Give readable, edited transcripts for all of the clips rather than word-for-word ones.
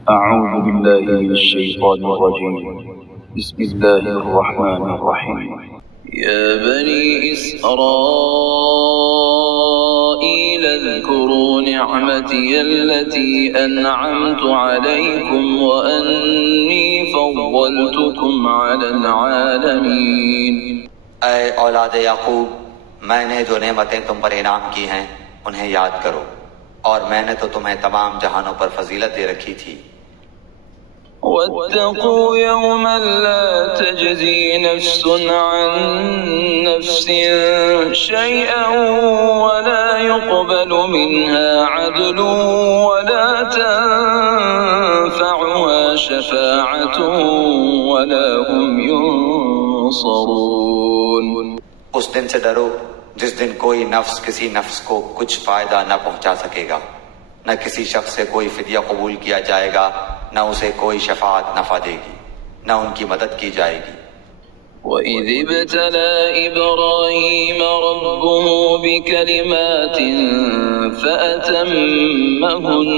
أعوذ بالله من الشيطان الرجيم. بسم الله الرحمن الرحيم. يا بني إسرائيل اذكروا نعمتي التي أنعمت عليكم وأني فضلتكم على العالمين. اے اولاد یعقوب، میں نے جو نعمتیں تم پر انعام کی ہیں انہیں یاد کرو، اور میں نے تو تمہیں تمام جہانوں پر فضیلت دے رکھی تھی۔ واتقوا يوما لا تجزي نفس عن نفس شيئا ولا يقبل منها عدل ولا تنفعها شفاعة ولا هم ينصرون۔ اس دن سے ڈرو جس دن کوئی نفس کسی نفس کو کچھ فائدہ نہ پہنچا سکے گا، نہ کسی شخص سے کوئی فدیہ قبول کیا جائے گا، نہ اسے کوئی شفاعت نفع دے گی، نہ ان کی مدد کی جائے گی۔ وَإِذِ ابْتَلَى إِبْرَاهِيمَ رَبُّهُ بِكَلِمَاتٍ فَأَتَمَّهُنَّ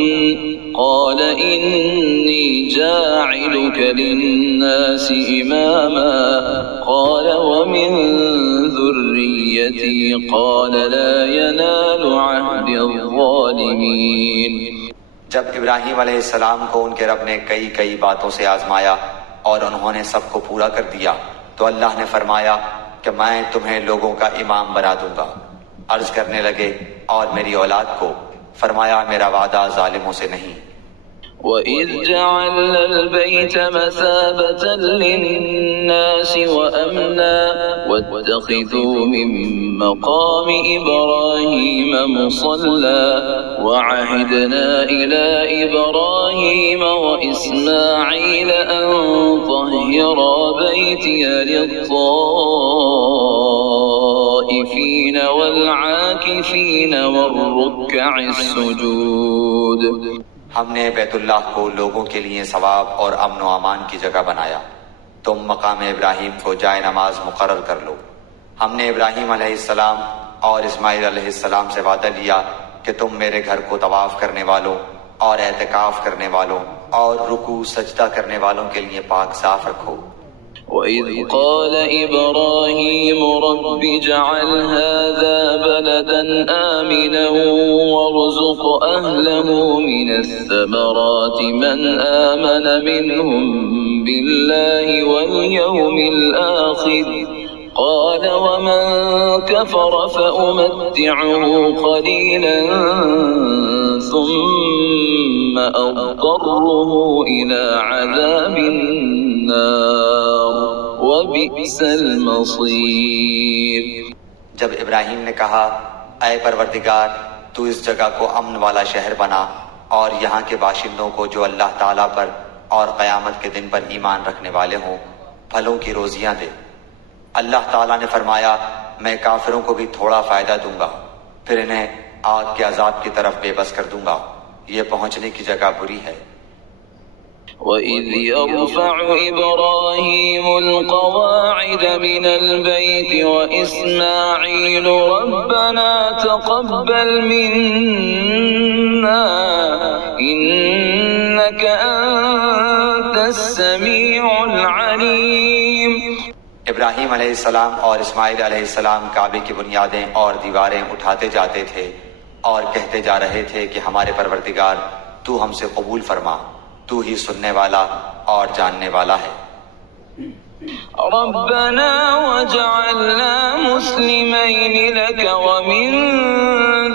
قَالَ إِنِّي جَاعِلُكَ لِلنَّاسِ إِمَامًا قَالَ وَمِن ذُرِّيَّتِي قَالَ لَا يَنَالُ عَهْدِ الظَّالِمِينَ۔ جب ابراہیم علیہ السلام کو ان کے رب نے کئی باتوں سے آزمایا اور انہوں نے سب کو پورا کر دیا تو اللہ نے فرمایا کہ میں تمہیں لوگوں کا امام بنا دوں گا۔ عرض کرنے لگے اور میری اولاد کو؟ فرمایا میرا وعدہ ظالموں سے نہیں۔ وَإِذْ جَعَلْنَا الْبَيْتَ مَثَابَةً لِلنَّاسِ وَأَمْنًا وَاتَّخِذُوا مِن مَّقَامِ إِبْرَاهِيمَ مُصَلًّى وَعَهِدْنَا إِلَىٰ إِبْرَاهِيمَ وَإِسْمَاعِيلَ أَن طَهِّرَا بَيْتِيَ لِلطَّائِفِينَ وَالْعَاكِفِينَ وَالرُّكَّعِ السُّجُودِ۔ ہم نے بیت اللہ کو لوگوں کے لیے ثواب اور امن و امان کی جگہ بنایا، تم مقام ابراہیم کو جائے نماز مقرر کر لو۔ ہم نے ابراہیم علیہ السلام اور اسماعیل علیہ السلام سے وعدہ لیا کہ تم میرے گھر کو طواف کرنے والوں اور اعتکاف کرنے والوں اور رکوع سجدہ کرنے والوں کے لیے پاک صاف رکھو۔ وَإِذْ قَالَ إِبْرَاهِيمُ رَبِّ اجْعَلْ هَٰذَا بَلَدًا آمِنًا وَارْزُقْ أَهْلَهُ مِنَ الثَّمَرَاتِ مَنْ آمَنَ مِنْهُم بِاللَّهِ وَالْيَوْمِ الْآخِرِ قَالَ وَمَن كَفَرَ فَأُمَتِّعُهُ قَلِيلًا ثُمَّ أَضْطَرُّهُ إِلَىٰ عَذَابِ النَّارِ وَبِئْسَ الْمَصِيرُ۔ جب ابراہیم نے کہا اے پروردگار تو اس جگہ کو امن والا شہر بنا اور یہاں کے باشندوں کو جو اللہ تعالیٰ پر اور قیامت کے دن پر ایمان رکھنے والے ہوں پھلوں کی روزیاں دے۔ اللہ تعالیٰ نے فرمایا میں کافروں کو بھی تھوڑا فائدہ دوں گا، پھر انہیں آگ کے عذاب کی طرف بے بس کر دوں گا، یہ پہنچنے کی جگہ بری ہے۔ وَإِذْ يَرْفَعُ إِبْرَاهِيمُ الْقَوَاعِدَ مِنَ الْبَيْتِ وَإِسْمَاعِيلُ رَبَّنَا تَقَبَّلْ مِنَّا إِنَّكَ أَنتَ السَّمِيعُ الْعَلِيمُ۔ ابراہیم علیہ السلام اور اسماعیل علیہ السلام کعبے کی بنیادیں اور دیواریں اٹھاتے جاتے تھے اور کہتے جا رہے تھے کہ ہمارے پروردگار تو ہم سے قبول فرما، تو ہی سننے والا اور جاننے والا ہے۔ ربنا وجعلنا مسلمين لك ومن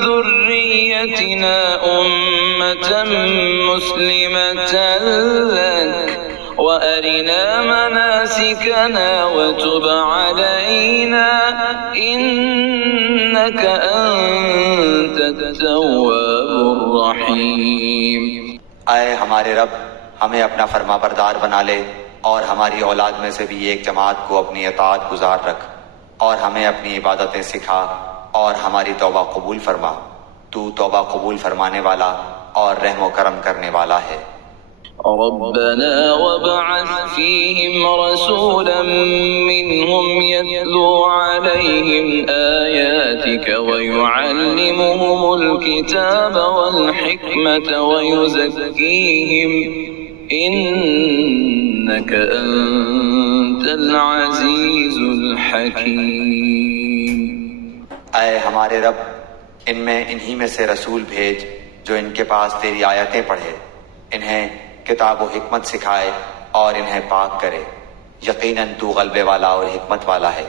ذريتنا أمة مسلمة لك وأرنا مناسكنا وتب علينا إنك أنت التواب الرحيم۔ اے ہمارے رب ہمیں اپنا فرما بردار بنا لے اور ہماری اولاد میں سے بھی ایک جماعت کو اپنی اطاعت گزار رکھ اور ہمیں اپنی عبادتیں سکھا اور ہماری توبہ قبول فرما، تو توبہ قبول فرمانے والا اور رحم و کرم کرنے والا ہے۔ ربنا وابعث فيهم رسولا منهم يتلو عليهم آياتك ويعلمهم الكتاب والحكمة ويزكيهم إنك أنت العزيز الحكيم۔ اے ہمارے رب، ان میں انہی میں سے رسول بھیج جو ان کے پاس تیری آیتیں پڑھے، انہیں کتاب و حکمت سکھائے اور انہیں پاک کرے، یقیناً تو غلبے والا اور حکمت والا ہے۔